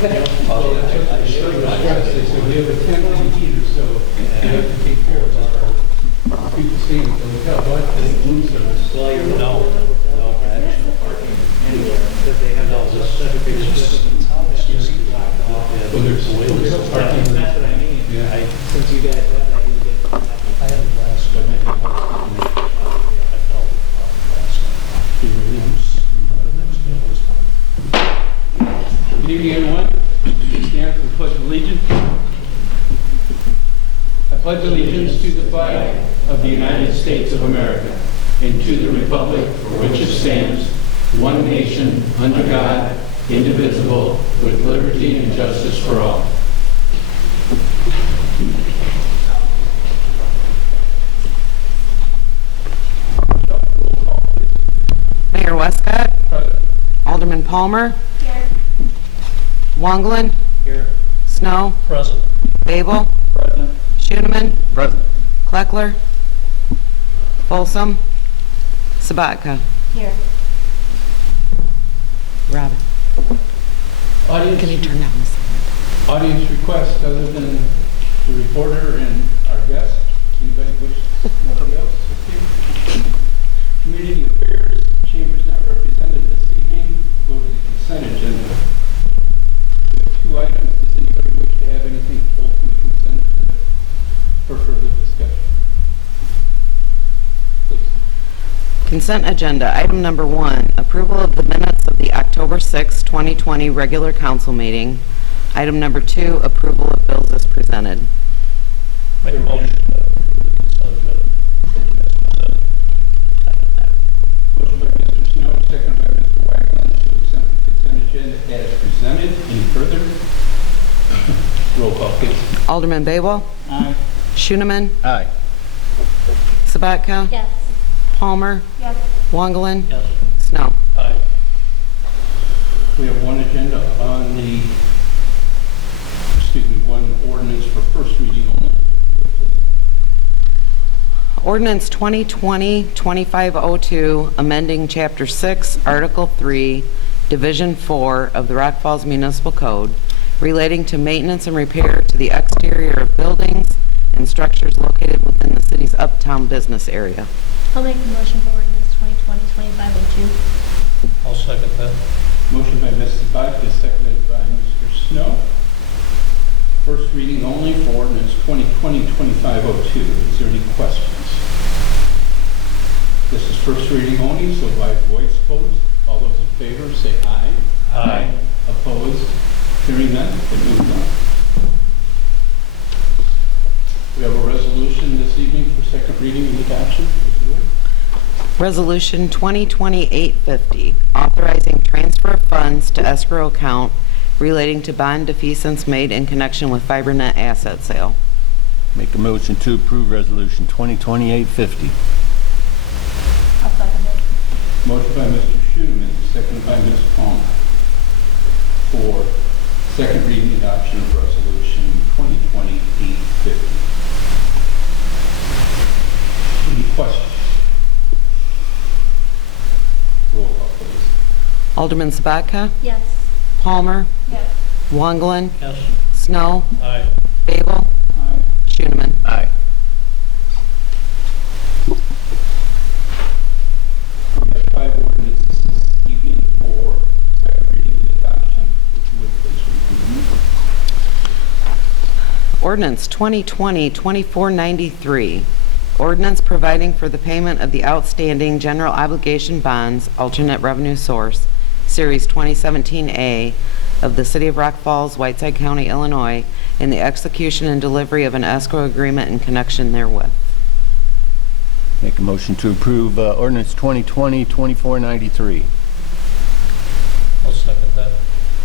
Well, that's what they said. They said we have a tent and heater, so we have to take care of our people staying at the hotel. But the room service. Well, you're no, additional parking anywhere, because they have all this such a big strip of town that's just blocked off. Well, there's parking. That's what I mean. Yeah. Since you guys have that, you get. I had a glass, but maybe one. I felt Good evening, everyone. Stand for the Pledge of Allegiance. I pledge allegiance to the flag of the United States of America and to the republic for which it stands, one nation, under God, indivisible, with liberty and justice for all. Mayor Westcott. Present. Alderman Palmer. Here. Wanglin. Here. Snow. Present. Babel. Present. Schooneman. Present. Kleckler. Folsom. Sabatka. Here. Robin. Audience, Can you turn down the sound? audience requests other than the reporter and our guest? Anybody wish? Nobody else? Okay. Community affairs, chambers not represented this evening. Go to the consent agenda. We have two items. Does anybody wish to have anything pulled from the consent agenda for further discussion? Please. Consent agenda, item number 1, approval of the minutes of the October 6, 2020 regular council meeting. Item number 2, approval of bills as presented. Make a motion. Motion by Mr. Snow, second by Mr. Wagner, to accept the consent agenda as presented. Any further? Roll call, please. Alderman Babel. Aye. Schooneman. Aye. Sabatka. Yes. Palmer. Yes. Wanglin. Yes. Snow. Aye. We have one agenda on the, one ordinance for first reading only. Ordinance 2020-2502, amending Chapter 6, Article 3, Division 4 of the Rock Falls Municipal Code, relating to maintenance and repair to the exterior of buildings and structures located within the city's uptown business area. I'll make the motion for ordinance 2020-2502. I'll second that. Motion by Mrs. Sabatka, seconded by Mr. Snow. First reading only for ordinance 2020-2502. Is there any questions? This is first reading only, so by voice vote, all those in favor say aye. Aye. Opposed? Hearing none, it moves on. We have a resolution this evening for second reading and adoption. If you would. Resolution 2020-850, authorizing transfer of funds to escrow account relating to bond defeasance made in connection with FiberNet asset sale. Make a motion to approve Resolution 2020-850. I'll second it. Motion by Mr. Schooneman, seconded by Ms. Palmer, for second reading adoption of resolution 2020-850. Any questions? Roll call, please. Alderman Sabatka. Yes. Palmer. Yes. Wanglin. Yes. Snow. Aye. Babel. Aye. Schooneman. Aye. We have 5 ordinances this evening for second reading and adoption. If you would, please read them. Ordinance 2020-2493, ordinance providing for the payment of the outstanding general obligation bonds, alternate revenue source, Series 2017A of the City of Rock Falls, Whiteside County, Illinois, and the execution and delivery of an escrow agreement in connection therewith. Make a motion to approve Ordinance 2020-2493. I'll second that.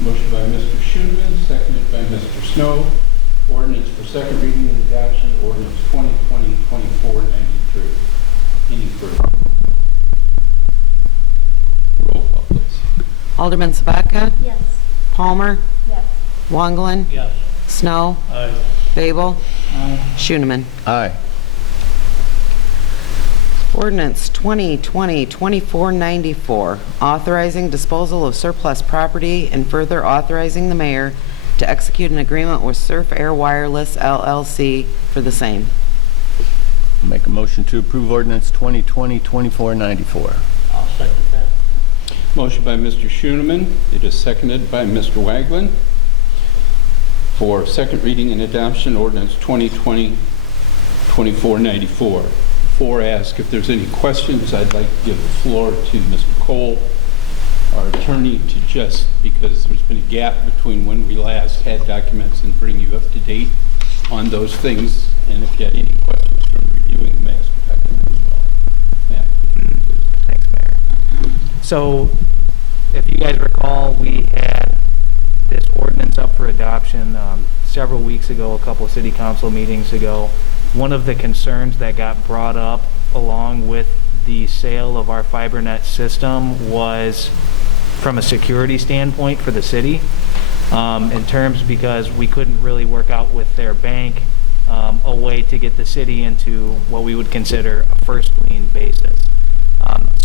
Motion by Mr. Schooneman, seconded by Mr. Snow. Ordinance for second reading and adoption, ordinance 2020-2493. Any further? Roll call, please. Alderman Sabatka. Yes. Palmer. Yes. Wanglin. Yes. Snow. Aye. Babel. Aye. Schooneman. Aye. Ordinance 2020-2494, authorizing disposal of surplus property and further authorizing the mayor to execute an agreement with Surf Air Wireless LLC for the same. Make a motion to approve ordinance 2020-2494. I'll second that. Motion by Mr. Schoeneman. It is seconded by Mr. Waglin. For second reading and adoption, ordinance 2020-2494. Before I ask if there's any questions, I'd like to give the floor to Mr. Cole, our attorney, to just, because there's been a gap between when we last had documents and bring you up to date on those things, and if you had any questions from reviewing the master document as well. Matt? Thanks, Mayor. So, if you guys recall, we had this ordinance up for adoption several weeks ago, a couple of city council meetings ago. One of the concerns that got brought up along with the sale of our FiberNet system was from a security standpoint for the city, in terms because we couldn't really work out with their bank a way to get the city into what we would consider a first lien basis.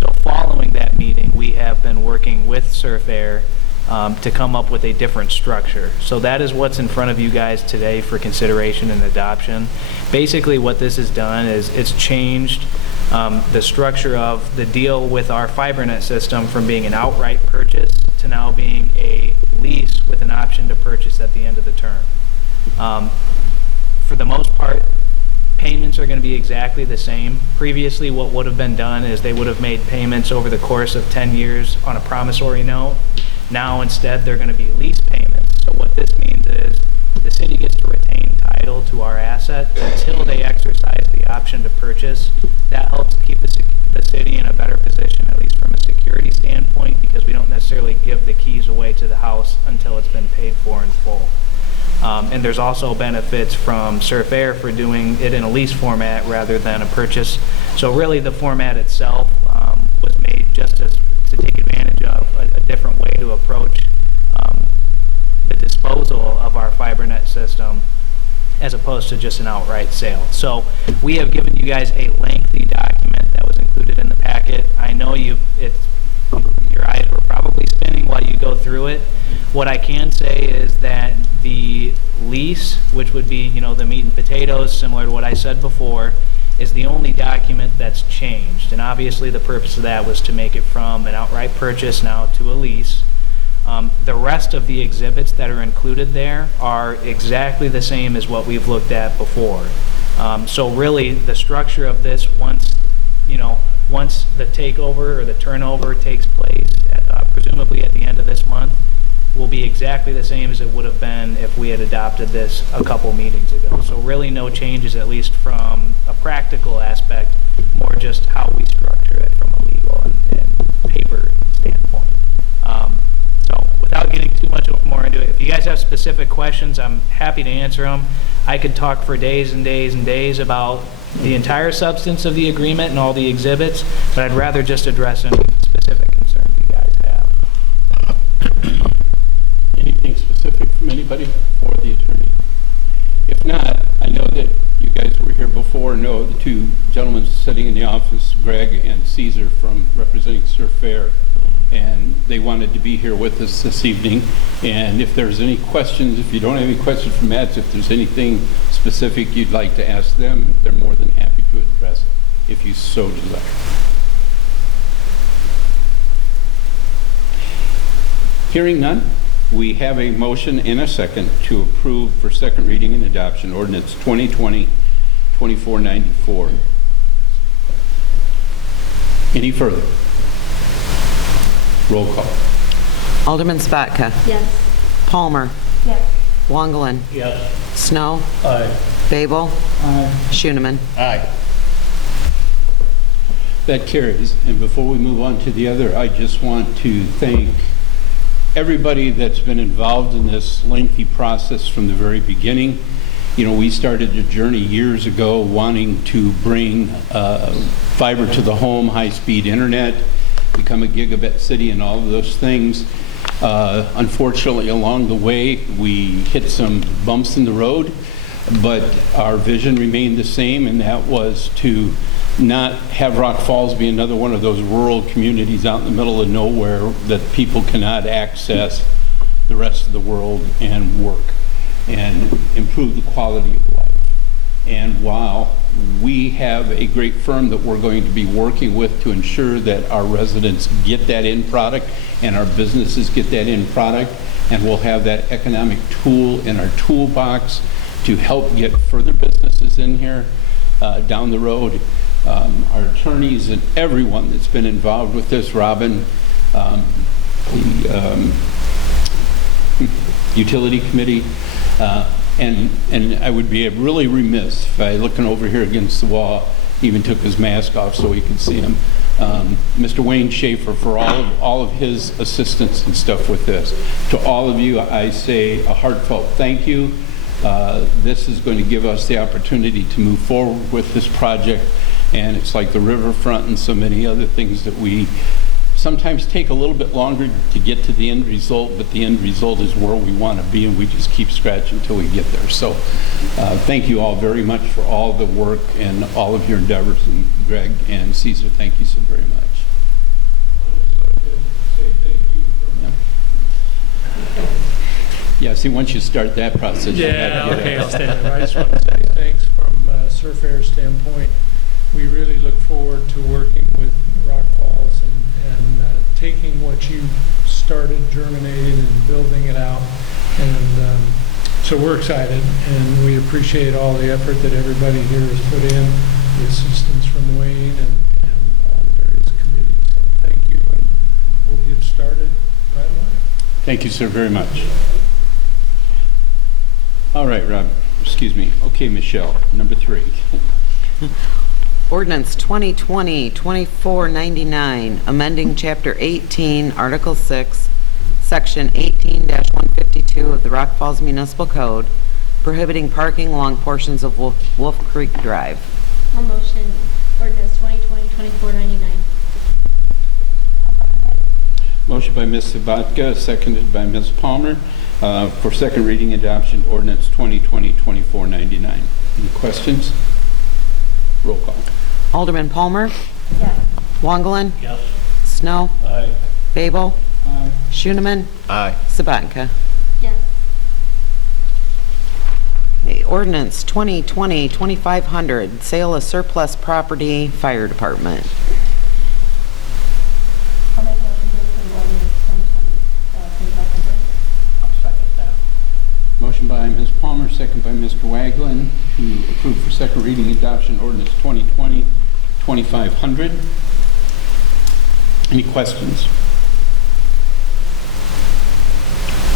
So following that meeting, we have been working with Surf Air to come up with a different structure. So that is what's in front of you guys today for consideration and adoption. Basically what this has done is it's changed the structure of the deal with our FiberNet system from being an outright purchase to now being a lease with an option to purchase at the end of the term. For the most part, payments are going to be exactly the same. Previously, what would have been done is they would have made payments over the course of 10 years on a promissory note. Now, instead, they're going to be lease payments. So what this means is the city gets to retain title to our asset until they exercise the option to purchase. That helps keep the city in a better position, at least from a security standpoint, because we don't necessarily give the keys away to the house until it's been paid for in full. And there's also benefits from Surf Air for doing it in a lease format rather than a purchase. So really the format itself was made just to take advantage of a different way to approach the disposal of our FiberNet system as opposed to just an outright sale. So we have given you guys a lengthy document that was included in the packet. I know your eyes were probably spinning while you go through it. What I can say is that the lease, which would be, the meat and potatoes, similar to what I said before, is the only document that's changed. And obviously the purpose of that was to make it from an outright purchase now to a lease. The rest of the exhibits that are included there are exactly the same as what we've looked at before. So really the structure of this, once the takeover or the turnover takes place, presumably at the end of this month, will be exactly the same as it would have been if we had adopted this a couple meetings ago. So really no changes, at least from a practical aspect, more just how we structure it from a legal and paper standpoint. So without getting too much more into it, if you guys have specific questions, I'm happy to answer them. I could talk for days and days and days about the entire substance of the agreement and all the exhibits, but I'd rather just address any specific concerns you guys have. Anything specific from anybody or the attorney? If not, I know that you guys were here before, know the two gentlemen sitting in the office, Greg and Caesar, from representing Surf Air, and they wanted to be here with us this evening. And if there's any questions, if you don't have any questions from Matt, if there's anything specific you'd like to ask them, they're more than happy to address it, if you so desire. Hearing none, we have a motion and a second to approve for second reading and adoption ordinance 2020-2494. Any further? Roll call. Alderman Spotka. Yes. Palmer. Yes. Wongelin. Yes. Snow. Aye. Babel. Schoeneman. Aye. That carries. And before we move on to the other, I just want to thank everybody that's been involved in this lengthy process from the very beginning. We started a journey years ago wanting to bring fiber to the home, high-speed internet, become a gigabit city and all of those things. Unfortunately, along the way, we hit some bumps in the road, but our vision remained the same, and that was to not have Rock Falls be another one of those rural communities out in the middle of nowhere that people cannot access the rest of the world and work and improve the quality of life. And while we have a great firm that we're going to be working with to ensure that our residents get that end product and our businesses get that end product, and we'll have that economic tool in our toolbox to help get further businesses in here down the road. Our attorneys and everyone that's been involved with this, Robin, the utility committee, and I would be really remiss if I, looking over here against the wall, even took his mask off so we could see him. Mr. Wayne Schaefer for all of his assistance and stuff with this. To all of you, I say a heartfelt thank you. This is going to give us the opportunity to move forward with this project, and it's like the riverfront and so many other things that we sometimes take a little bit longer to get to the end result, but the end result is where we want to be, and we just keep scratching until we get there. So thank you all very much for all the work and all of your endeavors, and Greg and Caesar, thank you so very much. Yeah, see, once you start that process, you Yeah, have to okay, get I'll it. stand there. I just want to say thanks from Surf Air standpoint. We really look forward to working with Rock Falls and taking what you started, germinating and building it out. And so we're excited, and we appreciate all the effort that everybody here has put in, the assistance from Wayne and all the various committees. So thank you, and we'll get started right away. Thank you, sir, very much. All right, Rob, excuse me. Okay, Michelle, number 3. Ordinance 2020-2499, amending Chapter 18, Article 6, Section 18-152 of the Rock Falls Municipal Code, prohibiting parking along portions of Wolf Creek Drive. I'll motion ordinance 2020-2499. Motion by Ms. Sabatka, seconded by Ms. Palmer, for second reading adoption, ordinance 2020-2499. Any questions? Roll call. Alderman Palmer? Yes. Wongelin? Yes. Snow? Aye. Babel? Schoeneman? Aye. Sabatka? Yes. Okay, ordinance 2020-2500, sale of surplus property, fire department. I'll make a motion to approve ordinance 2020-2500. I'll second that. Motion by Ms. Palmer, second by Mr. Waglin, to approve for second reading adoption, ordinance 2020-2500. Any questions?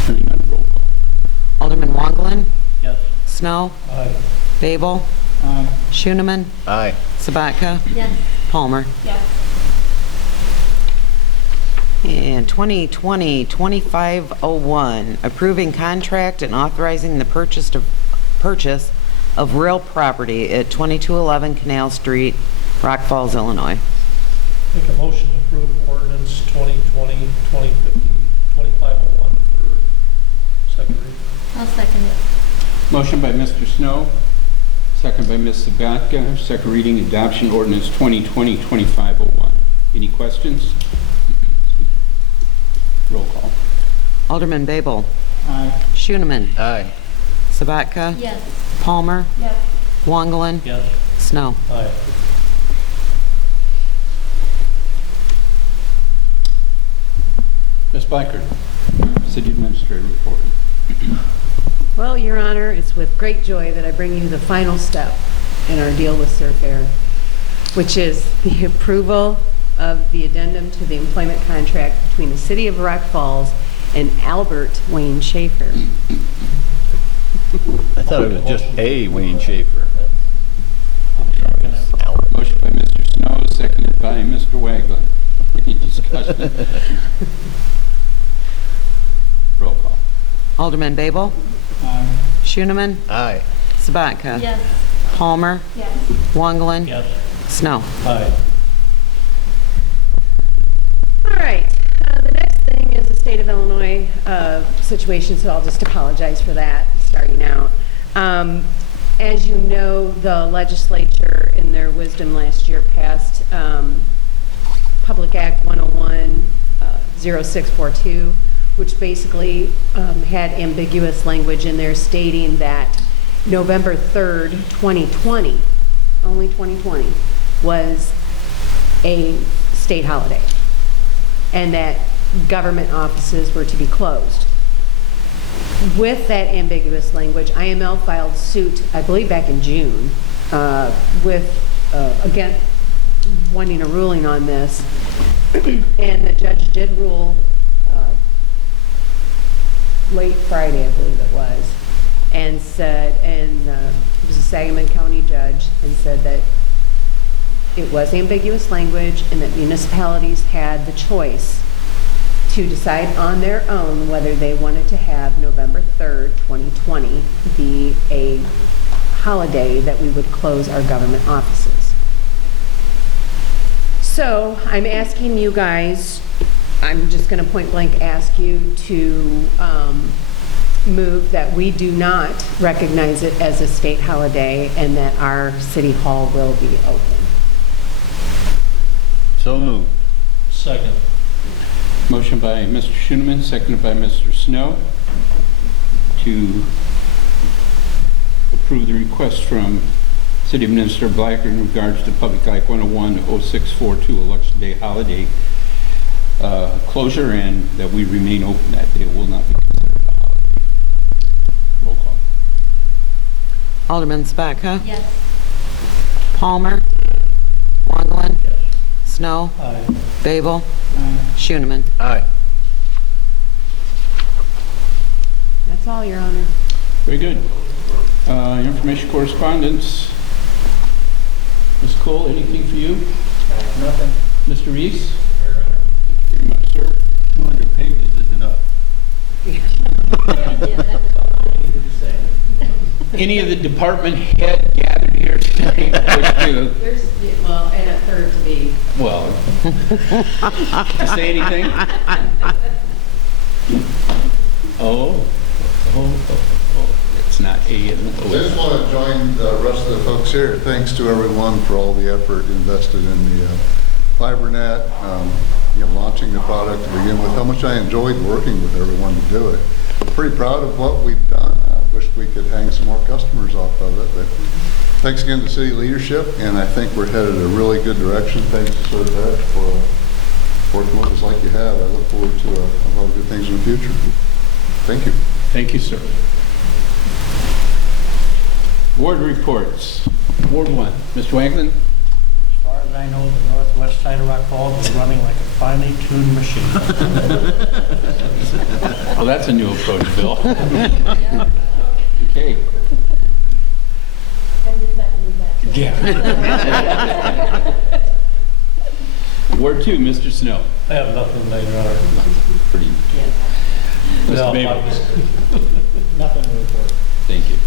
Hearing none, roll call. Alderman Wongelin? Yes. Snow? Aye. Babel? Schoeneman? Aye. Sabatka? Yes. Palmer? Yes. And 2020-2501, approving contract and authorizing the purchase of real property at 2211 Canal Street, Rock Falls, Illinois. Make a motion to approve ordinance 2020-2501 for second reading. I'll second it. Motion by Mr. Snow, second by Ms. Sabatka, second reading adoption, ordinance 2020-2501. Any questions? Roll call. Alderman Babel? Schoeneman? Aye. Sabatka? Yes. Palmer? Yes. Wongelin? Yes. Snow? Aye. Ms. Blackard, City Administrator report. Well, Your Honor, it's with great joy that I bring you the final step in our deal with Surf Air, which is the approval of the addendum to the employment contract between the City of Rock Falls and Albert Wayne Schaefer. I thought it was just a Wayne Schaefer. Motion by Mr. Snow, seconded by Mr. Waglin. Any discussion? Roll call. Alderman Babel? Schoeneman? Aye. Sabatka? Yes. Palmer? Yes. Wongelin? Yes. Snow? Aye. All right, the next thing is the state of Illinois situation, so I'll just apologize for that starting out. As you know, the legislature, in their wisdom last year, passed Public Act 101-0642, which basically had ambiguous language in there stating that November 3rd, 2020, only 2020, was a state holiday, and that government offices were to be closed. With that ambiguous language, IML filed suit, I believe back in June, again, wanting a ruling on this. And the judge did rule late Friday, I believe it was, and said, it was a Sangamon County judge, and said that it was ambiguous language and that municipalities had the choice to decide on their own whether they wanted to have November 3rd, 2020 be a holiday that we would close our government offices. So I'm asking you guys, I'm just going to point blank ask you to move that we do not recognize it as a state holiday and that our city hall will be open. So moved. Second. Motion by Mr. Schoeneman, seconded by Mr. Snow, to approve the request from City Minister Blacker in regards to Public Act 101-0642, Election Day holiday closure, and that we remain open that day. It will not be considered a holiday. Roll call. Alderman Spotka? Yes. Palmer? Wongelin? Yes. Snow? Aye. Babel? Schoeneman. Aye. That's all, Your Honor. Very good. Information correspondence. Ms. Cole, anything for you? Nothing. Mr. Reese? Your Honor. Thank you very much, sir. 200 pages is enough. Any of the department head gathered here tonight? There's, well, and a third to be. Well, say anything? Oh, it's not A and I just want to join the rest of the folks here. Thanks to everyone for all the effort invested in the FiberNet, launching the product to begin with. How much I enjoyed working with everyone to do it. Pretty proud of what we've done. I wish we could hang some more customers off of it, but thanks again to city leadership, and I think we're headed a really good direction. Thanks to Servette for working with us like you have. I look forward to a lot of good things in the future. Thank you. Thank you, sir. Ward reports. Ward 1, Mr. Wanglin. As far as I know, the northwest side of Rock Falls is running like a finely tuned machine. Well, that's a new approach, Bill. Okay. Yeah. Ward 2, Mr. Snow. I have nothing tonight, Your Honor. Pretty. Mr. Babel. Nothing to report. Thank you.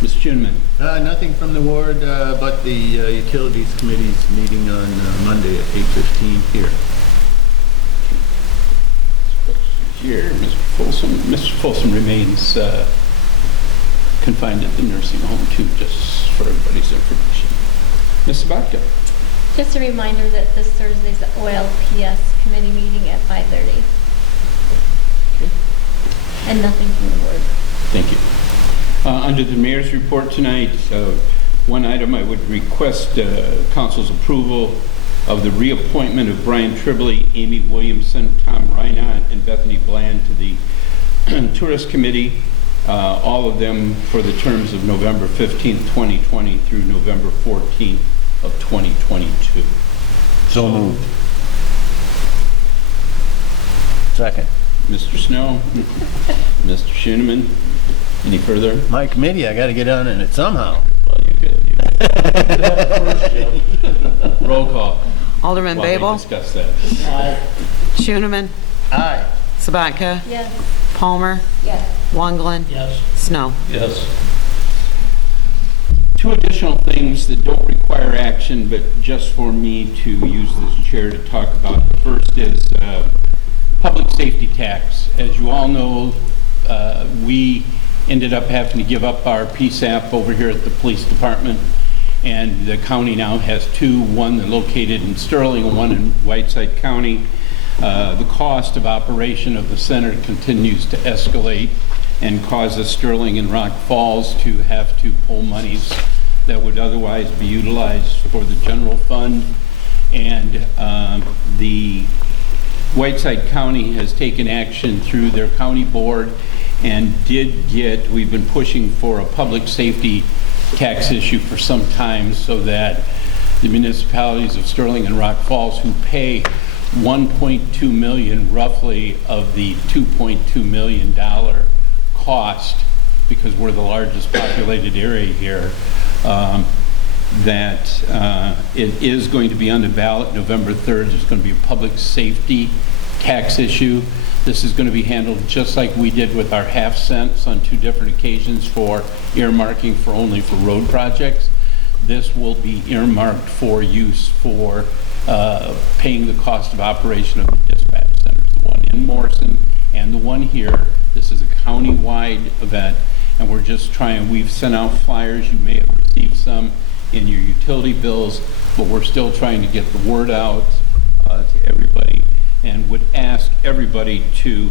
Mr. Schoeneman. Nothing from the ward, but the Utilities Committee's meeting on Monday at 8:15 here. Here, Mr. Folsom. Mr. Folsom remains confined at the nursing home too, just for everybody's information. Ms. Sabatka. Just a reminder that this Thursday's the OLPS committee meeting at 5:30. Okay. And nothing from the board. Thank you. Under the mayor's report tonight, one item I would request council's approval of the reappointment of Brian Tribbley, Amy Williamson, Tom Reinhardt, and Bethany Bland to the Tourist Committee, all of them for the terms of November 15th, 2020 through November 14th of 2022. So moved. Second. Mr. Snow, Mr. Schoeneman, any further? My committee, I got to get on in it somehow. Well, you could. Roll call. Alderman While we Babel? discuss that. Schoeneman? Aye. Sabatka? Yes. Palmer? Yes. Wongelin? Yes. Snow? Yes. Two additional things that don't require action, but just for me to use this chair to talk about. The first is public safety tax. As you all know, we ended up having to give up our PSAP over here at the police department, and the county now has two, one located in Sterling and one in Whiteside County. The cost of operation of the center continues to escalate and causes Sterling and Rock Falls to have to pull monies that would otherwise be utilized for the general fund. And the Whiteside County has taken action through their county board and we've been pushing for a public safety tax issue for some time so that the municipalities of Sterling and Rock Falls, who pay 1.2 million roughly of the $2.2 million cost, because we're the largest populated area here, that it is going to be on the ballot November 3rd. There's going to be a public safety tax issue. This is going to be handled just like we did with our half cents on 2 different occasions for earmarking for only for road projects. This will be earmarked for use for paying the cost of operation of the dispatch centers, the one in Morrison and the one here. This is a county-wide event, and we're just trying, we've sent out flyers. You may have received some in your utility bills, but we're still trying to get the word out to everybody, and would ask everybody to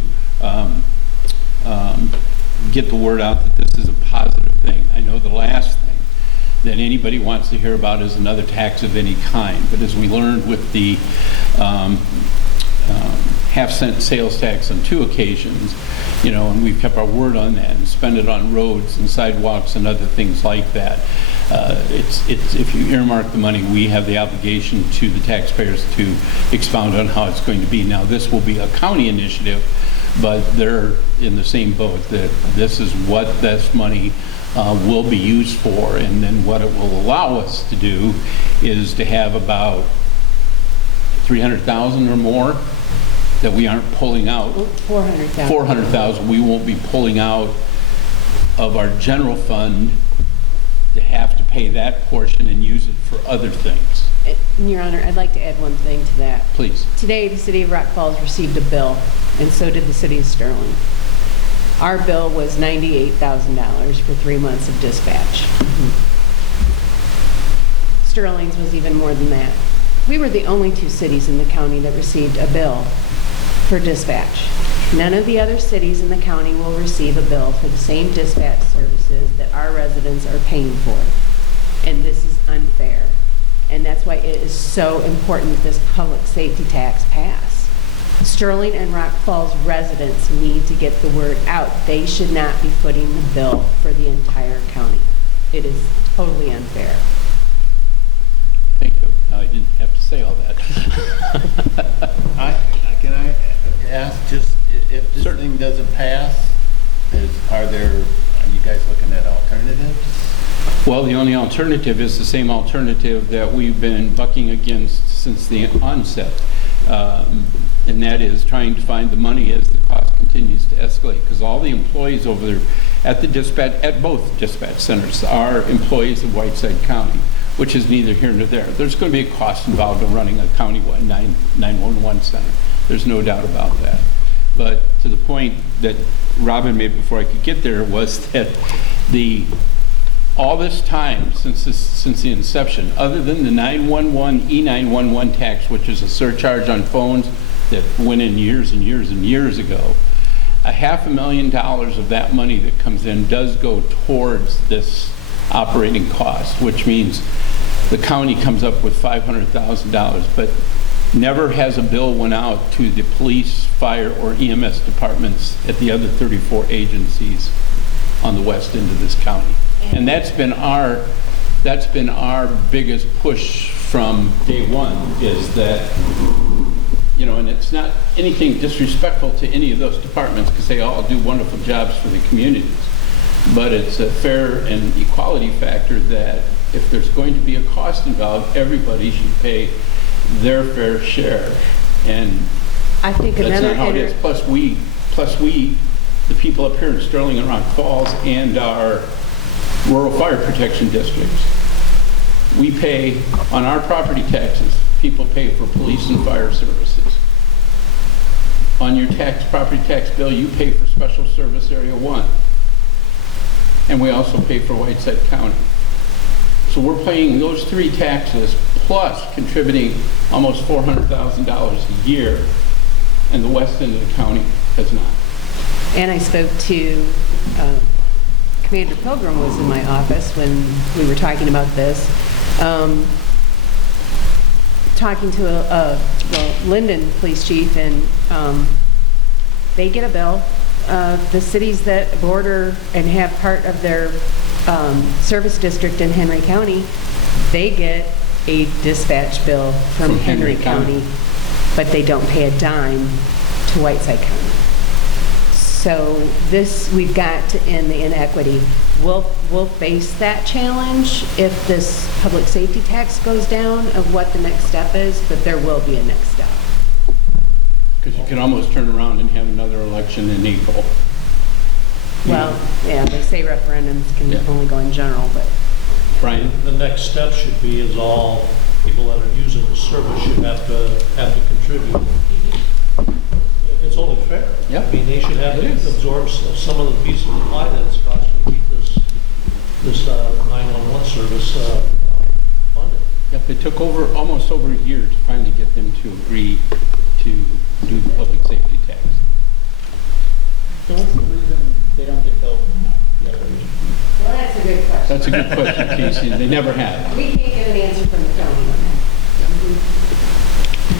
get the word out that this is a positive thing. I know the last thing that anybody wants to hear about is another tax of any kind, but as we learned with the half-cent sales tax on 2 occasions, you know, and we've kept our word on that and spend it on roads and sidewalks and other things like that. It's if you earmark the money, we have the obligation to the taxpayers to expound on how it's going to be. Now, this will be a county initiative, but they're in the same boat, that this is what this money will be used for, and then what it will allow us to do is to have about 300,000 or more that we aren't pulling out. 400,000. 400,000 we won't be pulling out of our general fund to have to pay that portion and use it for other things. Your Honor, I'd like to add one thing to that. Please. Today, the City of Rock Falls received a bill, and so did the City of Sterling. Our bill was $98,000 for 3 months of dispatch. Sterling's was even more than that. We were the only 2 cities in the county that received a bill for dispatch. None of the other cities in the county will receive a bill for the same dispatch services that our residents are paying for. And this is unfair. And that's why it is so important that this public safety tax pass. Sterling and Rock Falls residents need to get the word out. They should not be footing the bill for the entire county. It is totally unfair. Thank you. No, I didn't have to say all that. Can I ask, just if this thing doesn't pass, are you guys looking at alternatives? Well, the only alternative is the same alternative that we've been bucking against since the onset, and that is trying to find the money as the cost continues to escalate, because all the employees over there at both dispatch centers are employees of Whiteside County, which is neither here nor there. There's going to be a cost involved in running a county-wide 911 center. There's no doubt about that. But to the point that Robin made before I could get there was that all this time since the inception, other than the E911 tax, which is a surcharge on phones that went in years and years and years ago, $500,000 of that money that comes in does go towards this operating cost, which means the county comes up with $500,000, but never has a bill went out to the police, fire, or EMS departments at the other 34 agencies on the west end of this county. And that's been our biggest push from day one, is that, you know, and it's not anything disrespectful to any of those departments, because they all do wonderful jobs for the communities. But it's a fair and equality factor that if there's going to be a cost involved, everybody should pay their fair share. And I think that's not how it is. Plus we, the people up here in Sterling and Rock Falls and our rural fire protection districts, we pay on our property taxes. People pay for police and fire services. On your property tax bill, you pay for Special Service Area 1. and we also pay for Whiteside County. So we're paying those 3 taxes plus contributing almost $400,000 a year, and the west end of the county has not. And I spoke to, Commander Pilgrim was in my office when we were talking about this. Talking to the Linden Police Chief, and they get a bill. The cities that border and have part of their service district in Henry County, they get a dispatch bill from Henry County, but they don't pay a dime to Whiteside County. So this, we've got to end the inequity. We'll face that challenge if this public safety tax goes down of what the next step is, but there will be a next step. Because you can almost turn around and have another election in April. Well, yeah, they say referendums can only go in general, but. Brian? The next step should be is all people that are using the service should have to contribute. It's only fair. Yep. I mean, they should have to absorb some of the pieces of the pie that it's costing to keep this 911 service funded. Yep, it took almost over a year to finally get them to agree to do the public safety tax. So what's the reason they don't get billed? The other reason? Well, that's a good question. That's a good question, Casey. They never have. We can't get an answer from the county on that.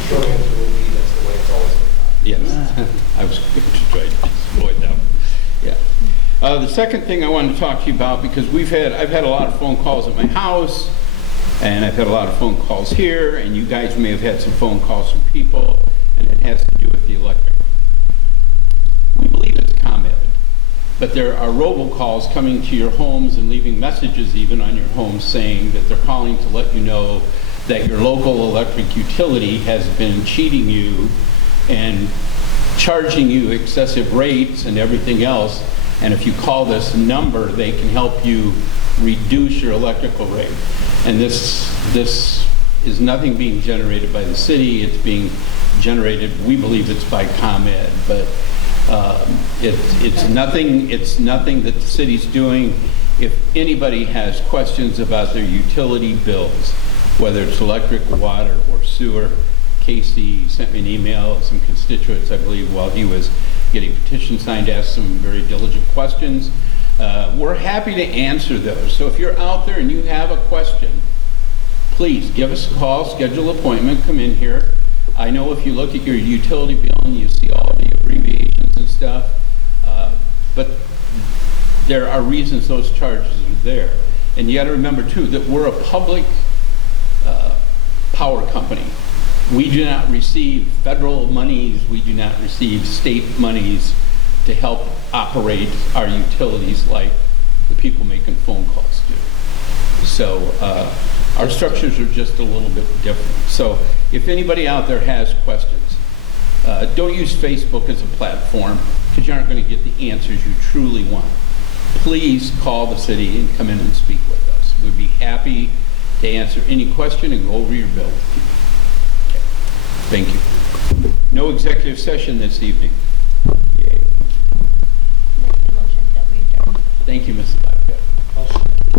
Short answer would be that's the way it's always been. Yes, I was going to try to avoid that. Yeah. The second thing I wanted to talk to you about, because I've had a lot of phone calls at my house, and I've had a lot of phone calls here, and you guys may have had some phone calls from people, and it has to do with the electric. We believe it's ComEd, but there are robocalls coming to your homes and leaving messages even on your homes saying that they're calling to let you know that your local electric utility has been cheating you and charging you excessive rates and everything else. And if you call this number, they can help you reduce your electrical rate. And this is nothing being generated by the city. It's being generated, we believe it's by ComEd, but it's nothing that the city's doing. If anybody has questions about their utility bills, whether it's electric, water, or sewer, Casey sent me an email, some constituents, I believe, while he was getting petitions signed, asked some very diligent questions. We're happy to answer those. So if you're out there and you have a question, please give us a call, schedule an appointment, come in here. I know if you look at your utility bill and you see all the abbreviations and stuff, but there are reasons those charges are there. And you got to remember, too, that we're a public power company. We do not receive federal monies, we do not receive state monies to help operate our utilities like the people making phone calls do. So our structures are just a little bit different. So if anybody out there has questions, don't use Facebook as a platform because you aren't going to get the answers you truly want. Please call the city and come in and speak with us. We'd be happy to answer any question and go over your bill with you. Thank you. No executive session this evening. Yay. Make the motion that we adjourn. Thank you, Mrs. Lapka.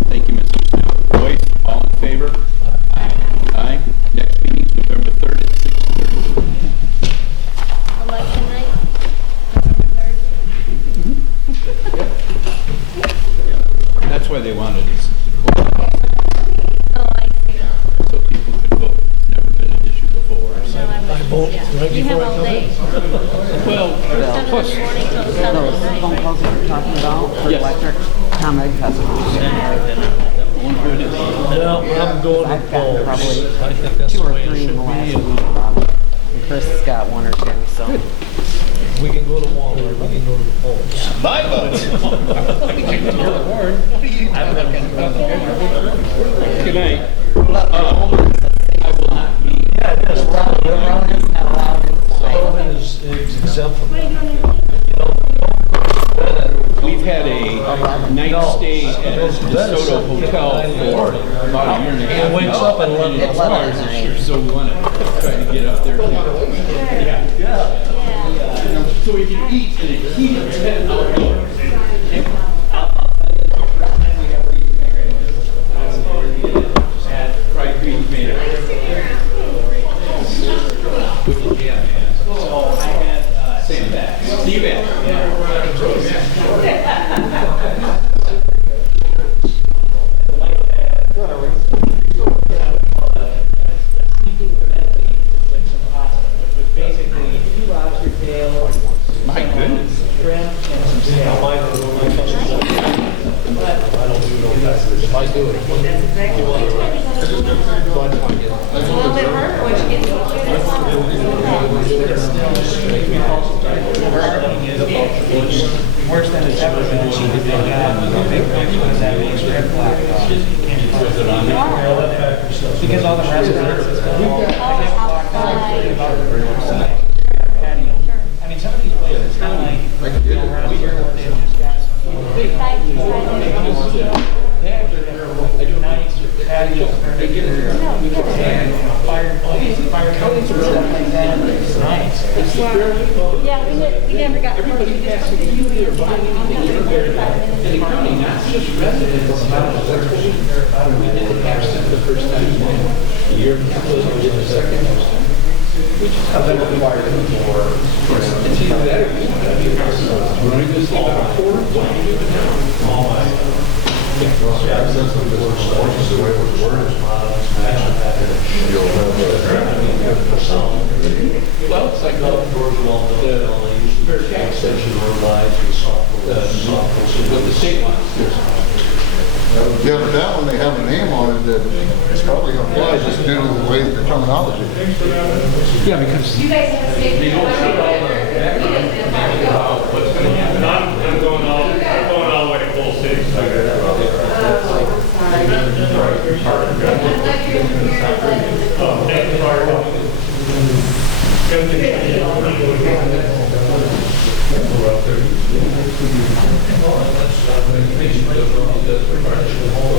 Thank you, Mr. Snow. Boyce, all in favor? Aye. Aye. Next meeting is November 3rd at 6:30. Election night, November 3rd. That's why they wanted us. Oh, I see. So people could vote. It's never been an issue before. So. No, I vote yeah. right You have before I all come day. Well, 7 plus, in the morning till 7 Those at phone night. calls that we're talking about for Yes. electric ComEd customers. No, I'm going to I've gotten polls. probably I think that's 2 the or way it 3 in should the last be. week about it. And Chris has got 1 or 2, so. We can go to Walmart, we can go to the polls. My vote. good night. I will not be. Sullivan is exempt from that. We've had a night stay at the DeSoto Hotel for about a year and a half. He wakes up at 11 It's ours this year, so we want to try to get up there too. Yeah. Yeah. So we can eat in a heated tent outdoors. Same back. See you back. Basically, 2 lobster tails, My goodness. shrimp, and some salmon. Worse than it's ever been. That being shrimp black. Because all the restaurants, it's all, they get blocked out. I mean, some of these places, it's not like, you know, around here where they've just got some big, they actually have nice patios, furniture, and fireplace, and stuff like that. It's nice. Yeah, we never got. Everybody has to be there buying anything anywhere. And the county, not just residents, we did the tax the first time. A year ago, we did the second time. Which has been required for. It's either that or you want to be running this thing about a quarter, what do you do now? Well, it's like the fair tax station with the state lines. Yeah, but that one, they have a name on it that it's probably going to fly just due to the way the terminology. Yeah, because. You guys have to They don't see all the. What's going to happen? I'm going all the way to Coal City. So Thank you.